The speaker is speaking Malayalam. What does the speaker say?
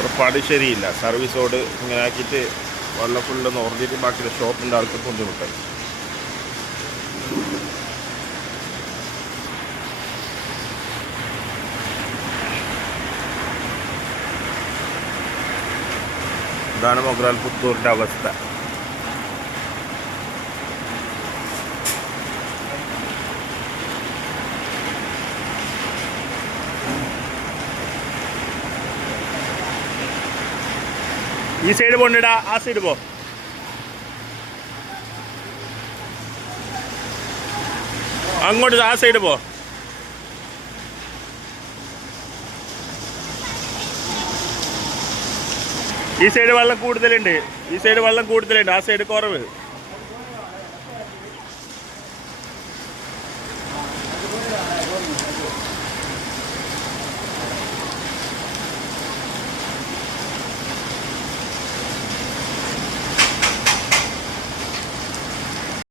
ഉറപ്പാട് ശരിയില്ല. സർവീസ് റോഡ് ഇങ്ങനെ ആക്കിയിട്ട് വെള്ളം ഫുള്ള് നോർന്നിട്ട് ബാക്കിയുള്ള ഷോപ്പിൻ്റെ ആൾക്ക് ബുദ്ധിമുട്ടായി. ഇതാണ് മൊഗ്രാൽ പുത്തൂരിൻ്റെ അവസ്ഥ. ഈ സൈഡ് പോണ്ടിടാ, ആ സൈഡ് പോ. അങ്ങോട്ട് ആ സൈഡ് പോ. ഈ സൈഡ് വെള്ളം കൂടുതലുണ്ട്, ആ സൈഡ് കുറവ്.